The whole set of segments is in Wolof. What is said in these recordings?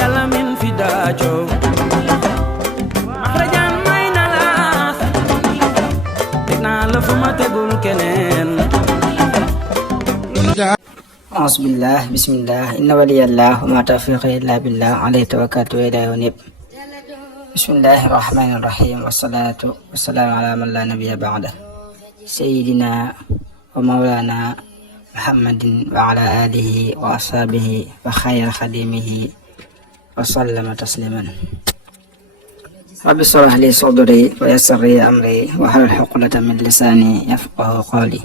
yàlla min fi daajo maxrajan may na la teg naa la fu ma tegul keneen أعوذ بالله بسم الله إن ولي الله وما توفيقي إلا بالله عليه توكلت وإليه أنيب بسم الله الرحمن الرحيم والصلاة والسلام على من لا نبي بعده سيدنا ومولانا محمد وعلى آله وأصحابه وخير خديمه وسلم تسليما رب اشرح لي صدري ويسر لي أمري واحلل عقدة من لساني يفقه قولي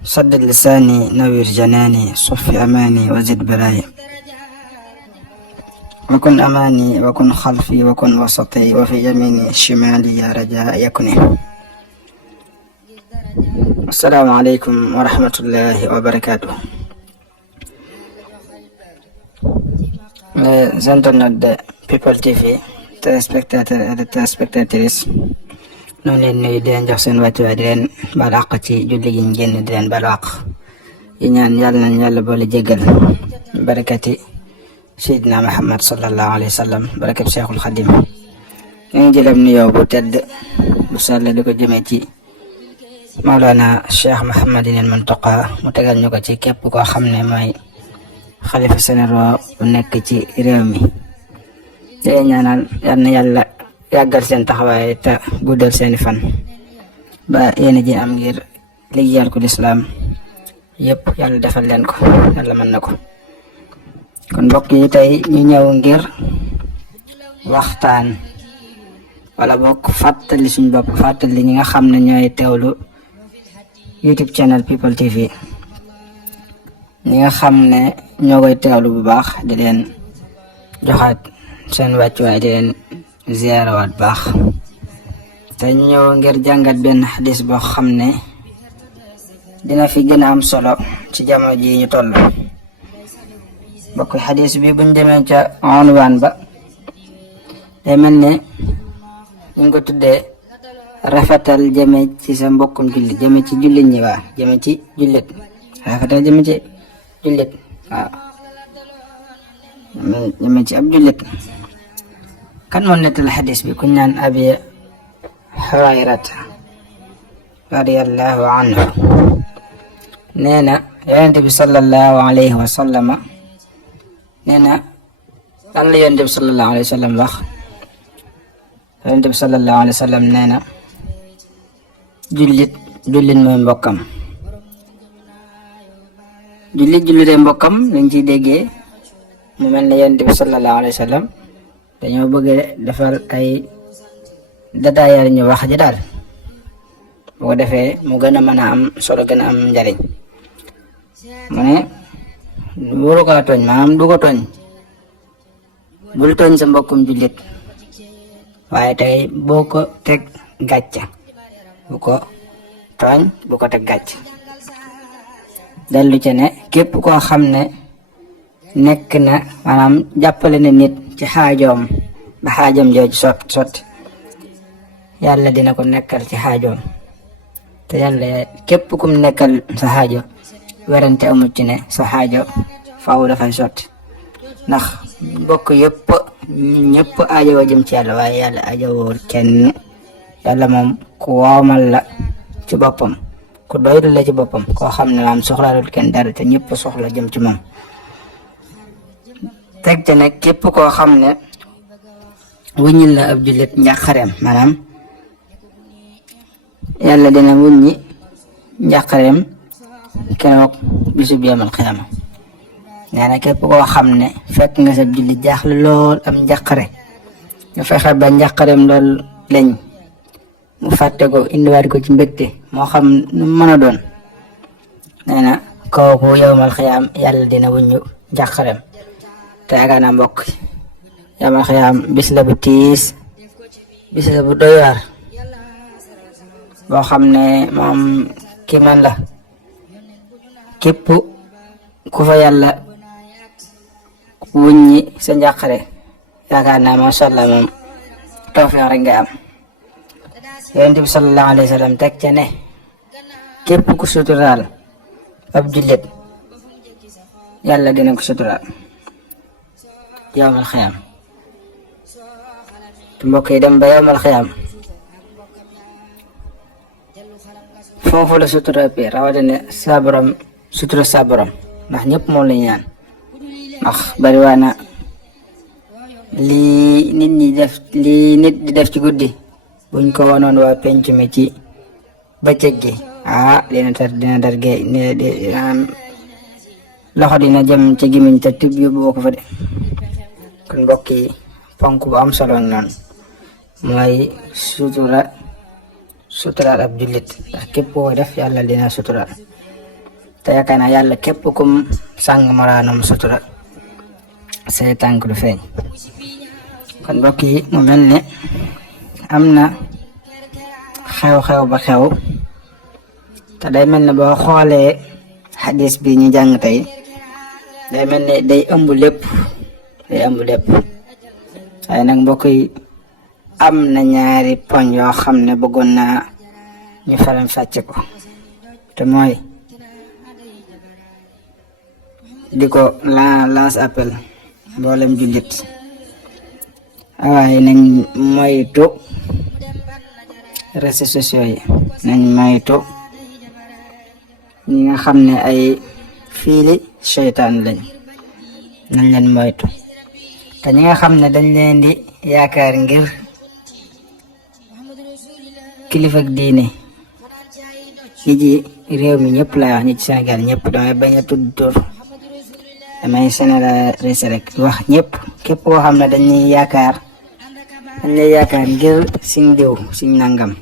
صدق لساني نوير جناني صف أماني وزد بلاي وكن أماني وكن خلفي وكن وسطي وفي يميني شمالي يا رجاء يكني السلام عليكم ورحمة الله وبركاته Les internautes de People TV, téléspectateurs et téléspectatrices, ñu leen nuyu di leen jox seen wàccuwaay di leen baal àq ci julli gi ñu génn di leen baal àq yi ñaan yàlla nañ yàlla boole jéggal barakati Seydina Muhammad sallallahu alayhi wa sallam barakat Cheikhul Khadim ñu ngi jëlam nuyoo bu tedd bu sell di ko jëmee ci Mawlana Cheikh Mouhamadinil Muntaqa mu tegal ñu ko ci képp koo xam ne mooy xalifa général bu nekk ci réew mi di ñaanal yal na yàlla yàggal seen taxawaay te guddal seeni fan ba yéen ji am ngir liggéeyal ko lislaam yëpp yàlla defal leen ko yàlla mën na ko kon mbokk yi tey ñu ñëw ngir waxtaan wala bokk fàttali suñ bopp fàttali ñi nga xam ne ñooy teewlu YouTube channel People TV ñi nga xam ne ñoo koy teewlu bu baax di leen joxaat seen wàccuwaay di leen ziyaarawaat baax te ñëw ngir jàngat benn xadis boo xam ne dina fi gën a am solo ci jamono ji ñu toll bokk xadis bi buñ demee ca unwaan ba day mel ne ñu ngi ko tuddee rafetal jëme ci sa mbokkum jullit jëme ci jullit ñi waa jëme ci jullit rafetal jëme ci jullit waaw jëme ci ab jullit kan moo nettali xadis bi kuñ naan abi hurayrata radiyallahu anhu nee na yonent bi sallallahu alayhi wa sallama nee na lan la yonent bi sallallahu alayhi wa sallam wax yonent bi sallallahu alayhi wa sallam nee na jullit mooy mbokkam jullitee mbokkam lañ ciy déggee mu mel ne yonent bi sallallahu alayhi wa sallam dañoo bëgg defal ay détails ñu wax ji daal bu ko defee mu gën a mën a am solo gën a am njariñ mu ne wóoru kaa tooñ maanaam du ko tooñ bul tooñ sa mbokkum jullit waaye tey boo ko teg gàcca bu ko tooñ bu ko teg gàcc dellu ci ne képp koo xam ne nekk na maanaam jàppale na nit ci xaajoom ba xaajoom jooju sotti yàlla dina ko nekkal ci xaajoom te yàlla képp kum nekkal sa xaajo werante amul ci ne sa xaajo faaw dafay sotti ndax bokk yëpp ñëpp aajowoo jëm ci yàlla waaye yàlla aajowoo kenn yàlla moom ku woomal la ci boppam ku doylu la ci boppam koo xam ne maam soxlaalul kenn dara te ñëpp soxla jëm ci moom teg te nag képp koo xam ne wuññil la ab jullit njàqareem maanaam yàlla dina wuññi njàqareem keroog bisub yawmal qiyaama nee na képp koo xam ne fekk nga sa jullit jaaxle lool am njàqare nga fexe ba njàqareem lool lañ mu fàtte ko indiwaat ko ci mbégte moo xam nu mën a doon nee na kooku yawmal qiyaam yàlla dina wuññu njàqareem te yaakaar naa mbokk yawmal qiyaam bis la bu tiis bis la bu doy waar boo xam ne moom kii man la képp ku fa yàlla wuññi sa njàqare yaakaar naa macha allah moom tawfiq rek nga am yonent bi sallallahu alayhi wa sallam teg ca ne képp ku suturaal ab jullit yàlla dina ko suturaal yawmal xiyaam te mbokk yi dem ba yawmal xiyaam foofu la sutura bi rawatina sa borom sutura sa borom ndax ñëpp moom lañu ñaan ndax bari waa na lii nit di def ci guddi buñ ko wanoon waa penc mi ci bëccëg gi dina dar ge loxo dina jëm ci gimiñ te tib yóbbu ko fa de. kon mbokk yi ponk bu am solo noonu mooy suturaal ab jullit ndax képp koo def yàlla dina suturaal te yaakaar naa yàlla képp kum sàng maraanam sutura say tànk du feeñ. kon mbokk yi mu mel ne am na xew-xew ba xew te day mel ne boo xoolee xadis bi ñu jàng tey day mel ne day ëmb lépp waaye nag mbokk yi am na ñaari poñ yoo xam ne bëggoon naa ñu faram fàcce ko te mooy di ko lance appel mboolem jullit waaye nañ moytu réseaux sociaux yi nañ moytu ñi nga xam ne ay fiili seytaan lañ nañ leen moytu te ñi nga xam ne dañ leen di yaakaar ngir kilifa ak diine ñi ci réew mi ñëpp lay wax ñi ci Sénégal ñëpp damay bañ a tudd tur damay généraliser rek wax ñëpp képp koo xam ne dañ lay yaakaar ngir siñ diw siñ nangam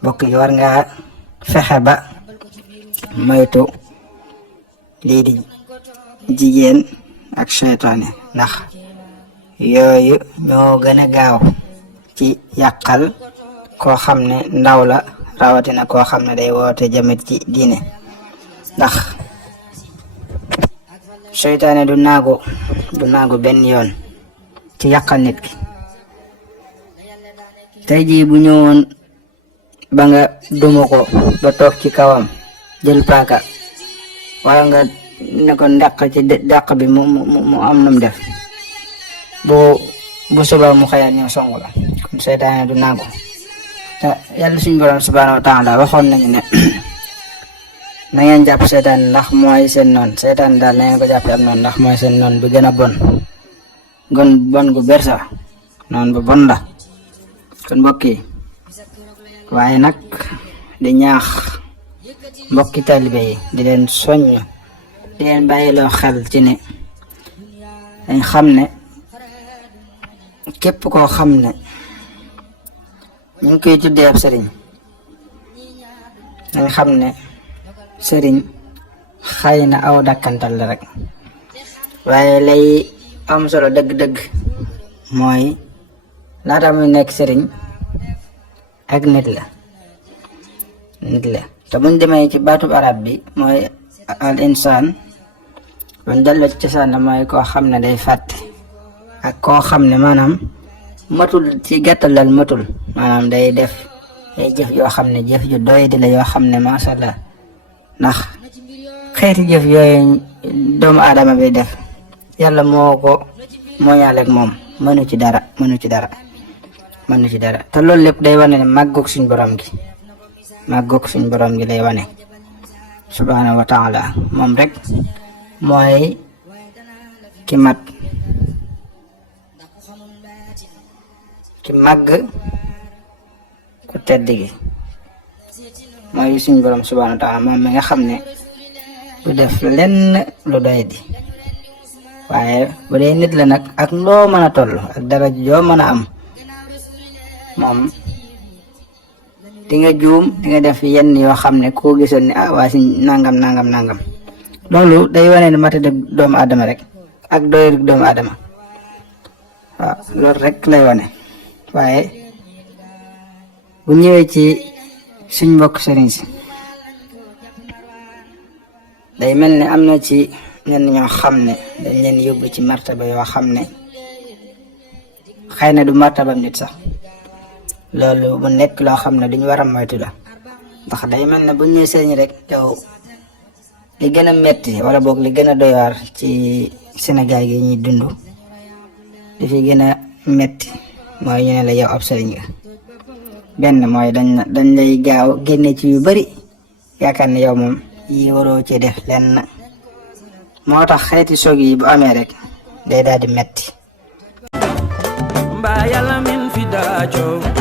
mbokk yi war nga fexe ba moytu lii di jigéen ak seytaane ndax yooyu ñoo gën a gaaw ci yàqal koo xam ne ndaw la rawatina koo xam ne day woote jëmet ci diine ndax seytaane du naagu benn yoon ci yàqal nit ki. tey jii bu ñëwoon ba nga duma ko ba toog ci kawam jël paaka wala nga ne ko dàq bi mu am nam def bu subaa mu xëyaat ñëw song la kon seytaane du naagu te yàlla suñu borom subhanahu wa taala waxoon nañu ne na ngeen jàpp seytaane ndax mooy seen noon seytaane daal na ngeen ko jàppee am noonu ndax mooy seen noon bi gën a bon gu bersa noonu ba bon la. kon mbokk yi waaye nag di ñaax mbokki taalibe yi di leen soññ di leen bàyyiloo xel ci ne dañ xam ne képp koo xam ne ñu ngi koy tuddee ab sëriñ dañ xam ne sëriñ xëy na aw dakkantal la rek waaye lay am solo dëgg-dëgg mooy laata muy nekk sëriñ ak nit la te buñ demee ci baatub arab bi mooy al insaan buñ delloo ci cosaan mooy koo xam ne day fàtte ak koo xam ne maanaam matul ci gàttal dal matul maanaam day def ay jëf yoo xam ne jëf ju doy di la yoo xam ne masha Allah ndax xeeti jëf yooyu doomu aadama bi def yàlla moo ñaaleeg moom mënu ci dara te loolu lépp day wane ne màggoog suñ borom gi lay wane subhanahu wa taala moom rek mooy ki mat ki màgg ku tedd gi mooy suñ borom subhanahu wa taala moom mi nga xam ne du def lenn lu doy di waaye bu dee nit la nag ak loo mën a toll ak dara joo mën a am moom di nga juum di nga def yenn yoo xam ne koo gisoon ne waa si nangam loolu day wane ne mate de doomu aadama rek ak doyru doomu aadama waaw loolu rek lay wane waaye bu ñëwee ci suñ mbokk sëriñ si day mel ne am na ci ñenn ñoo xam ne dañ leen yóbbu ci martaba yoo xam ne xëy na du martaba nit sax loolu bu nekk loo xam ne duñu war a moytu la ndax day mel ne bu ñëwee sëriñ rek yow li gën a metti wala boog li gën a doy waar ci Sénégal gi ñuy dund di fi gën a metti mooy ñu ne la yow ab sëriñ nga benn mooy dañ lay gaaw génne ci yu bari yaakaar ne yow moom yi waroo ci def lenn moo tax xeeti soog yi bu amee rek day daal di metti mbaa yàlla min fi daa coow